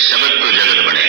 शब्द तो जगत बने।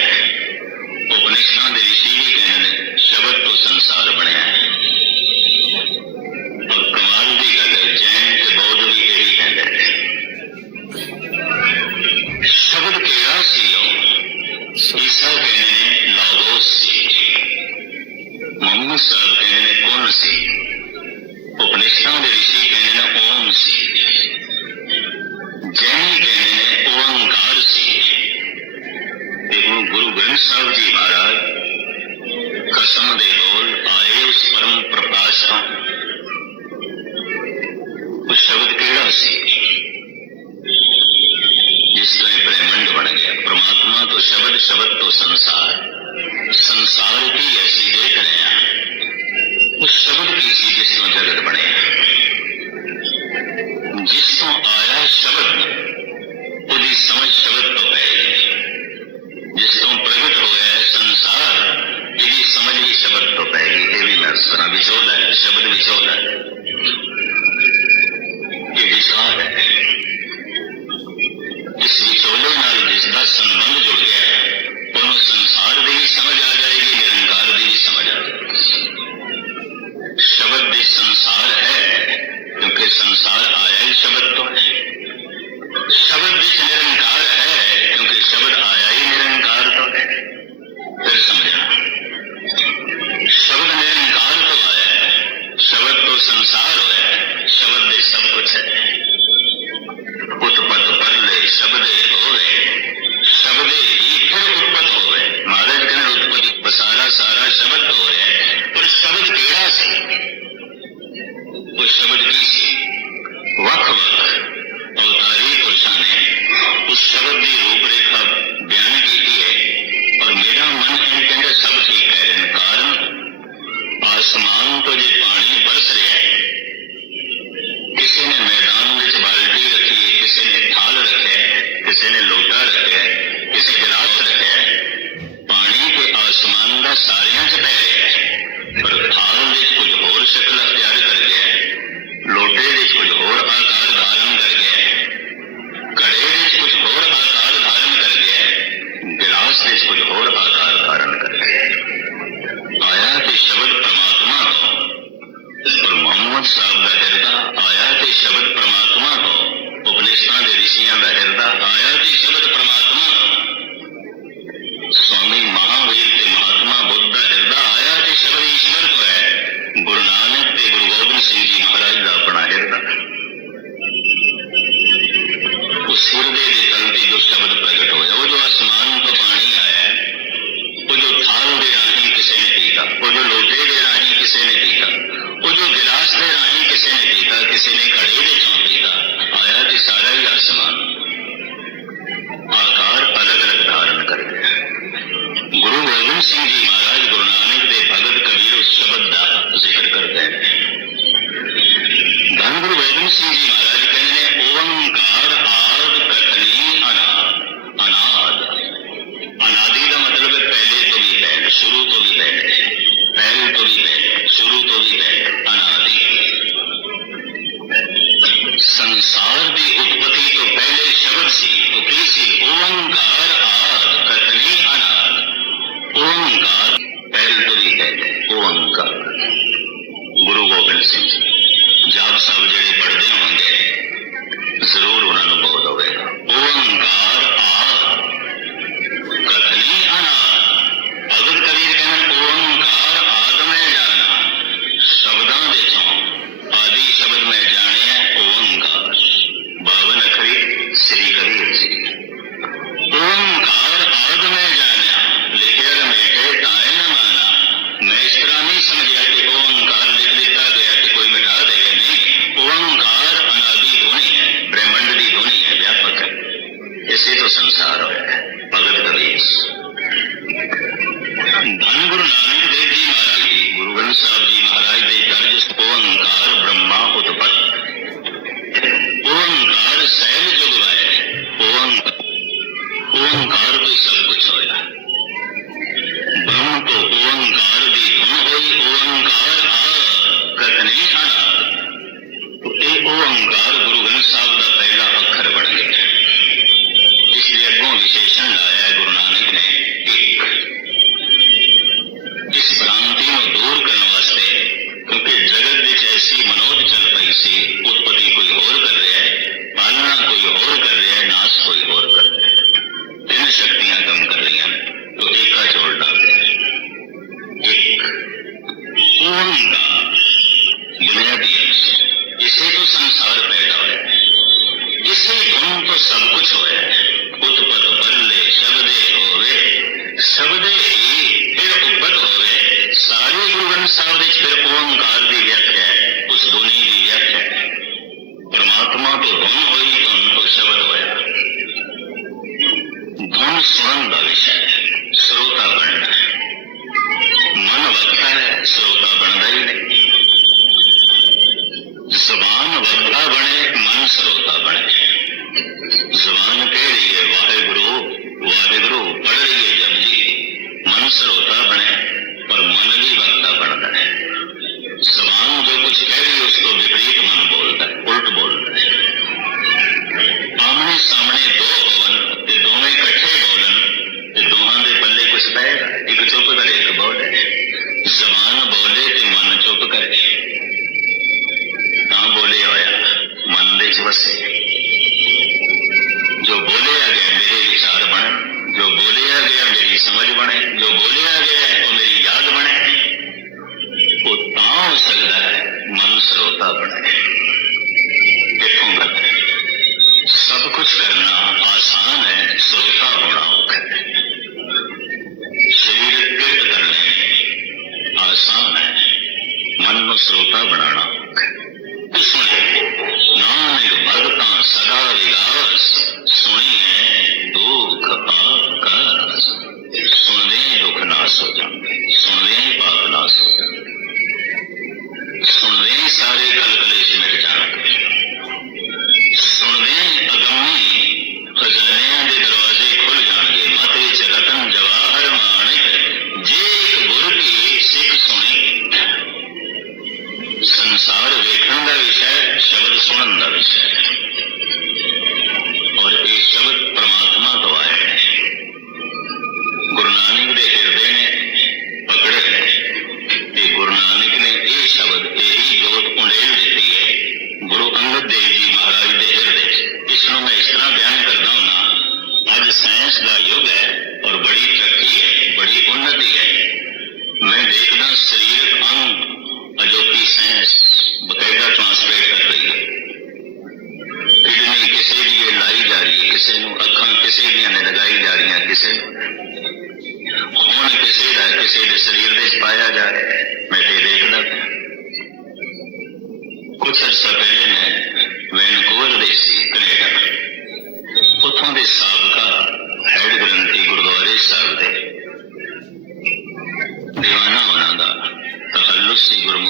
संसार है शब्द सब कुछ है। उत्पत्त पर ले, शब्द हो होवे शब्द ही फिर उत्पत्त हो होवे महाराज कहने उत्पत्ति सारा सारा शब्द हो रहे पर शब्द केड़ा से? वो शब्द की से? वक वक अवतारी पुरुषा ने उस शब्द की रूपरेखा बयान की है। और मेरा मन इन कहने सब ठीक कह रहे कारण, आसमान तो जो ਸਬਦਾਂ ਆਇਆ ਤੇ ਸ਼ਬਦ ਪਰਮਾਤਮਾ ਤੋਂ ਉਪਨਿਸ਼ਦਾਂ ਦੇ ਰਿਸ਼ੀਆਂ ਦਾ Money, man. した僕ですよね。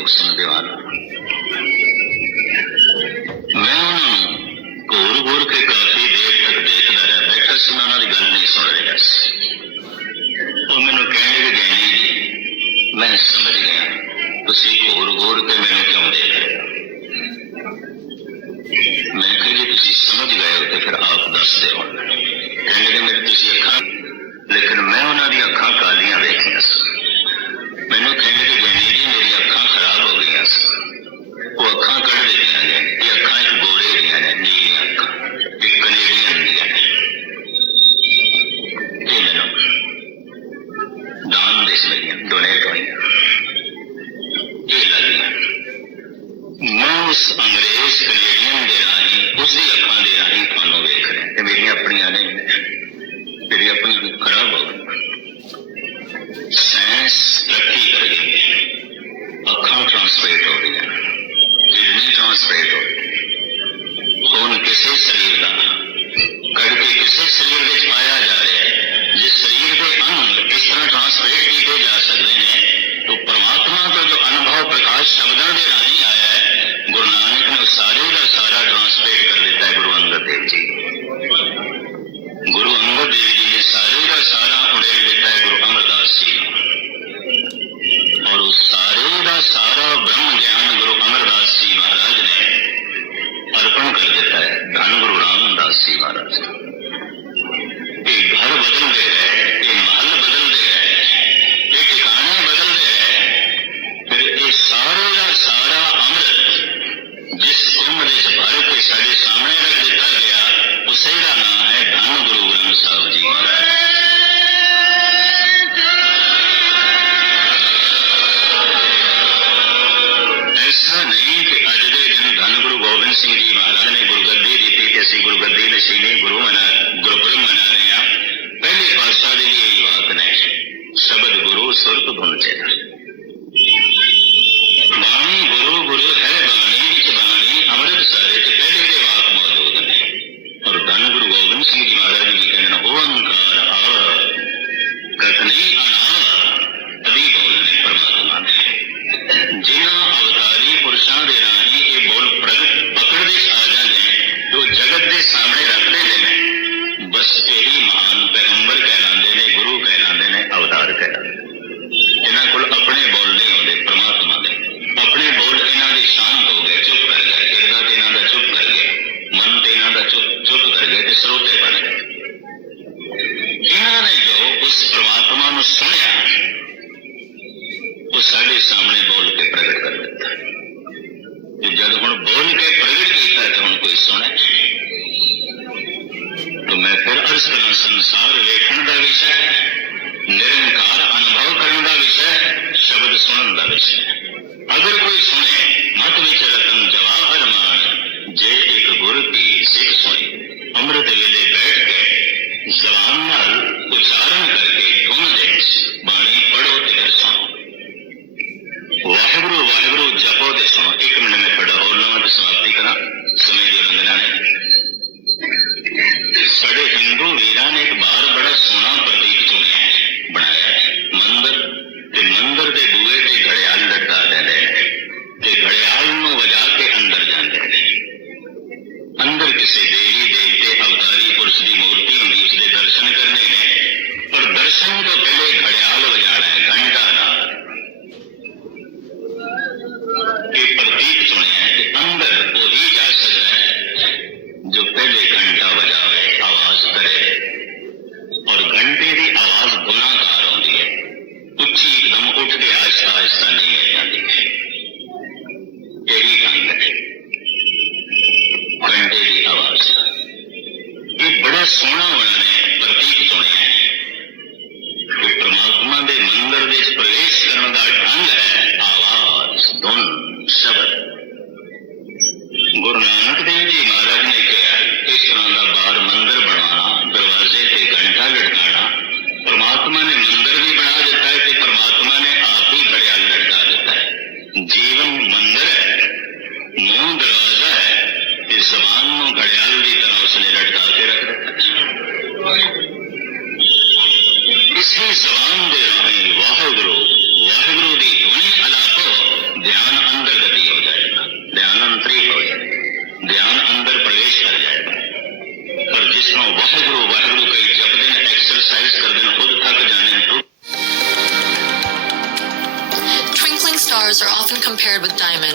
It's going to be like, किसी देवी, देवते, अवतारी, पुरुष की मूर्ति होंगी उसके दर्शन करने में, और दर्शन तो पहले घड़ियाल बजाना है, घंटा ना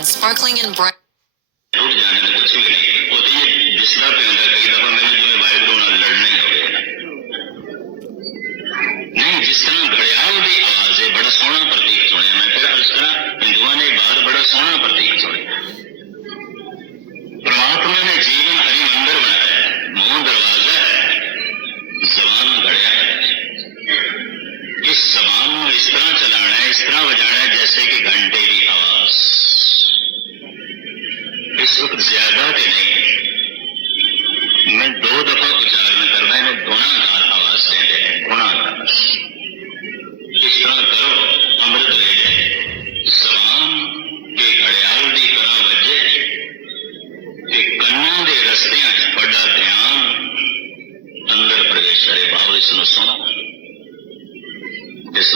sparkling and bright.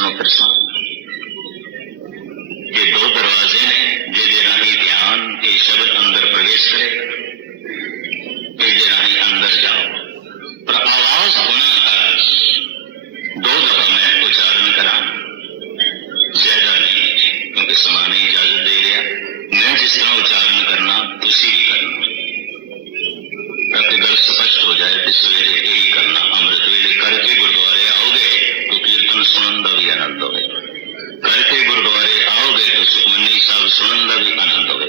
Senhor, Cristo. आनंद होगा। गुरुद्वारे आओगे तो सुखमनी साहब सुन का भी आनंद होगा।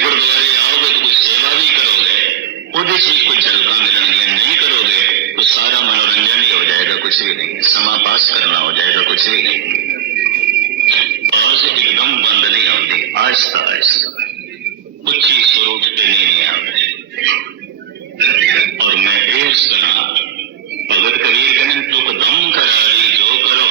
गुरुद्वारे आओगे तो कोई सेवा भी करोगे ਉਹਦੇ ਵਿੱਚ नहीं करोगे तो सारा मनोरंजन ही हो जाएगा, कुछ भी नहीं। समा पास करना हो जाएगा, कुछ भी नहीं। एकदम बंद नहीं आती आहिस्ता आहिस्ता। उच्ची स्वरूप पे नहीं आती और मैं एक सुना, भगत कबीर कहें तुक दम करा रही जो करो